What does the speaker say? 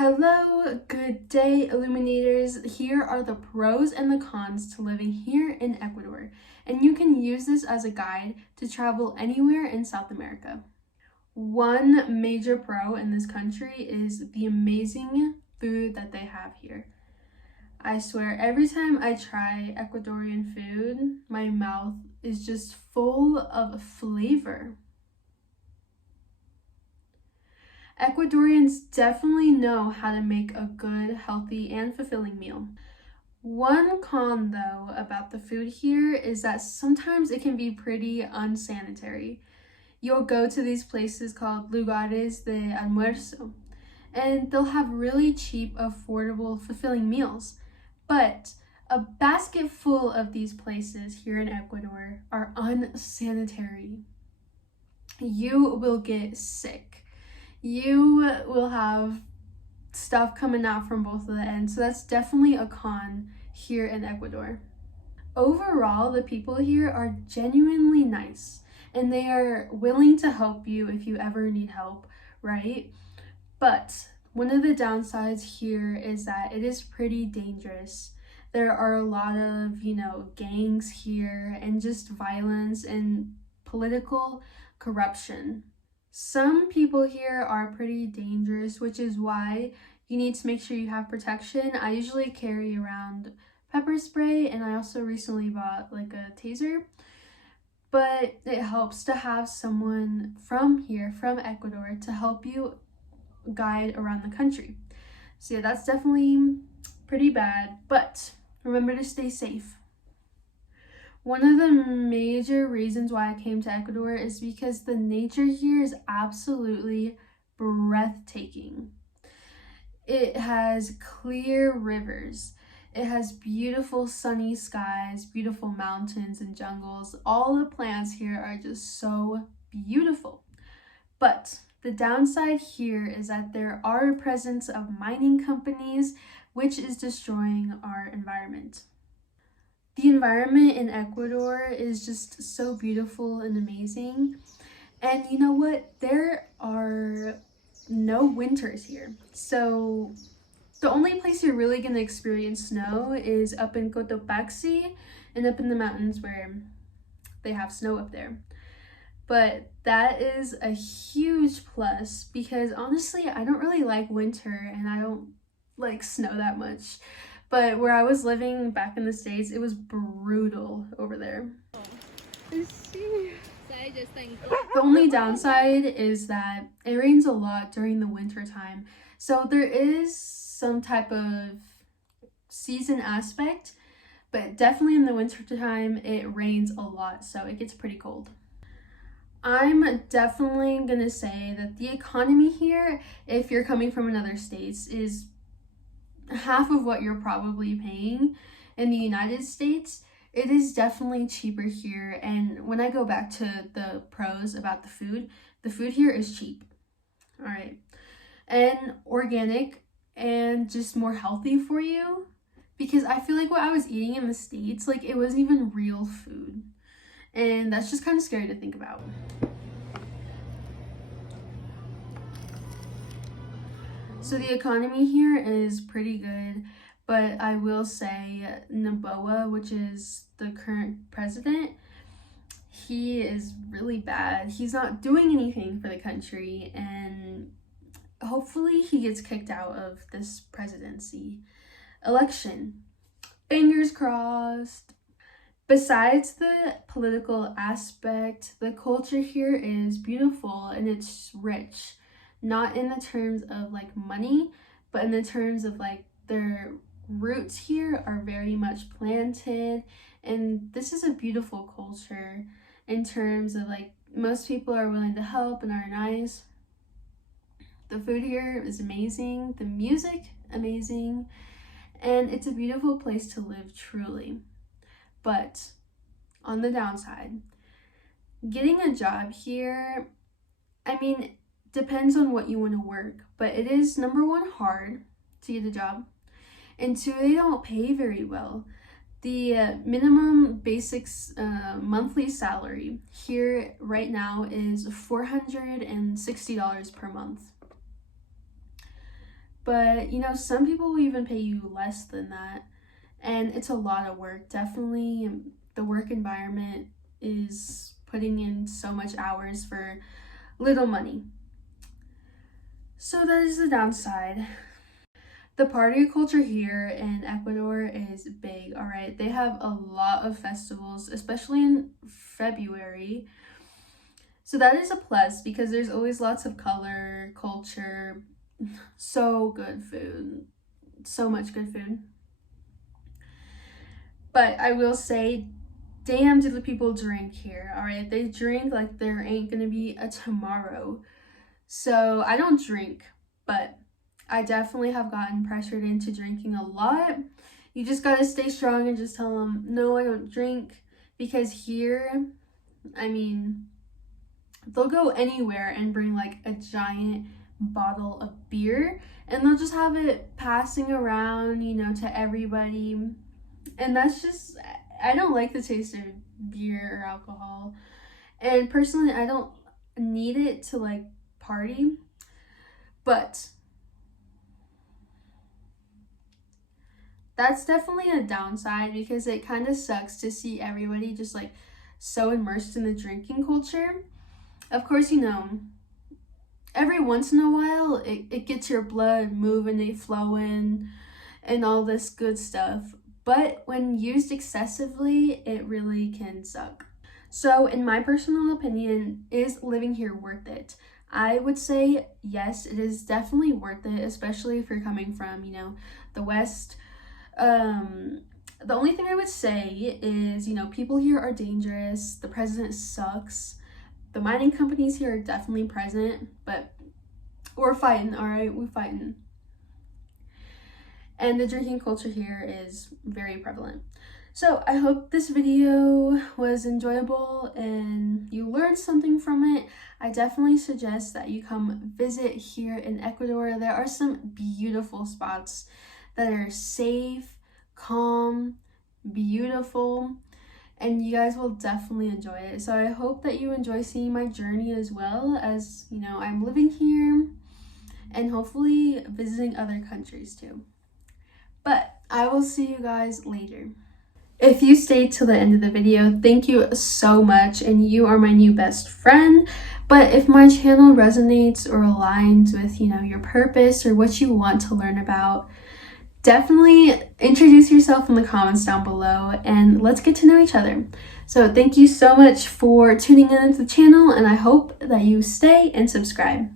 Hello, good day, Illuminators. Here are the pros and the cons to living here in Ecuador, and you can use this as a guide to travel anywhere in South America. One major pro in this country is the amazing food that they have here. I swear, every time I try Ecuadorian food, my mouth is just full of flavor. Ecuadorians definitely know how to make a good, healthy, and fulfilling meal. One con, though, about the food here is that sometimes it can be pretty unsanitary. You'll go to these places called lugares de almuerzo, and they'll have really cheap, affordable, fulfilling meals. But a basket full of these places here in Ecuador are unsanitary. You will get sick. You will have stuff coming out from both of the ends, so that's definitely a con here in Ecuador. Overall, the people here are genuinely nice, and they are willing to help you if you ever need help, right? But one of the downsides here is that it is pretty dangerous. There are a lot of, gangs here, and just violence and political corruption. Some people here are pretty dangerous, which is why you need to make sure you have protection. I usually carry around pepper spray, and I also recently bought like a taser. But it helps to have someone from here, from Ecuador, to help you guide around the country. So yeah, that's definitely pretty bad, but remember to stay safe. One of the major reasons why I came to Ecuador is because the nature here is absolutely breathtaking. It has clear rivers. It has beautiful sunny skies, beautiful mountains and jungles. All the plants here are just so beautiful. But the downside here is that there are a presence of mining companies, which is destroying our environment. The environment in Ecuador is just so beautiful and amazing. And you know what? There are no winters here. So the only place you're really going to experience snow is up in Cotopaxi and up in the mountains where they have snow up there. But that is a huge plus because honestly, I don't really like winter and I don't like snow that much. But where I was living back in the States, it was brutal over there. The only downside is that it rains a lot during the winter time. So there is some type of season aspect, but definitely in the winter time, it rains a lot, so it gets pretty cold. I'm definitely gonna say that the economy here, if you're coming from another states, is half of what you're probably paying in the United States. It is definitely cheaper here, and when I go back to the pros about the food here is cheap. All right, and organic and just more healthy for you, because I feel like what I was eating in the States, like it wasn't even real food, and that's just kind of scary to think about. So the economy here is pretty good, but I will say Noboa, which is the current president, he is really bad. He's not doing anything for the country, and hopefully he gets kicked out of this presidency election. Fingers crossed. Besides the political aspect, the culture here is beautiful and it's rich. Not in the terms of like money, but in the terms of like their roots here are very much planted, and this is a beautiful culture in terms of like most people are willing to help and are nice. The food here is amazing, the music amazing, and it's a beautiful place to live truly. But on the downside, getting a job here, depends on what you want to work, but it is number one, hard to get a job, and two, they don't pay very well. The minimum basics monthly salary here right now is $460 per month. but you know, some people will even pay you less than that. And it's a lot of work. Definitely, the work environment is putting in so much hours for little money. So that is the downside. The party culture here in Ecuador is big, all right? They have a lot of festivals, especially in February. So that is a plus because there's always lots of color, culture, so good food, so much good food. But I will say, damn, do the people drink here, all right? They drink like there ain't gonna be a tomorrow. So I don't drink, but I definitely have gotten pressured into drinking a lot. You just gotta stay strong and just tell them, no, I don't drink. Because here, I mean, they'll go anywhere and bring like a giant bottle of beer and they'll just have it passing around, you know, to everybody. And that's just, I don't like the taste of beer or alcohol. And personally, I don't need it to like party. But that's definitely a downside because it kind of sucks to see everybody just like so immersed in the drinking culture. Of course, you know, every once in a while it gets your blood moving and flowing and all this good stuff. But when used excessively, it really can suck. So in my personal opinion, is living here worth it? I would say yes, it is definitely worth it, especially if you're coming from, you know, the West. The only thing I would say is, you know, people here are dangerous. The president sucks. The mining companies here are definitely present, but we're fighting, all right? We're fighting. And the drinking culture here is very prevalent. So I hope this video was enjoyable and you learned something from it. I definitely suggest that you come visit here in Ecuador. There are some beautiful spots that are safe, calm, beautiful, and you guys will definitely enjoy it. So I hope that you enjoy seeing my journey as well, as you know, I'm living here and hopefully visiting other countries too. But I will see you guys later. If you stayed till the end of the video, thank you so much, and you are my new best friend. But if my channel resonates or aligns with, you know, your purpose or what you want to learn about, definitely introduce yourself in the comments down below and let's get to know each other. So thank you so much for tuning in to the channel, and I hope that you stay and subscribe.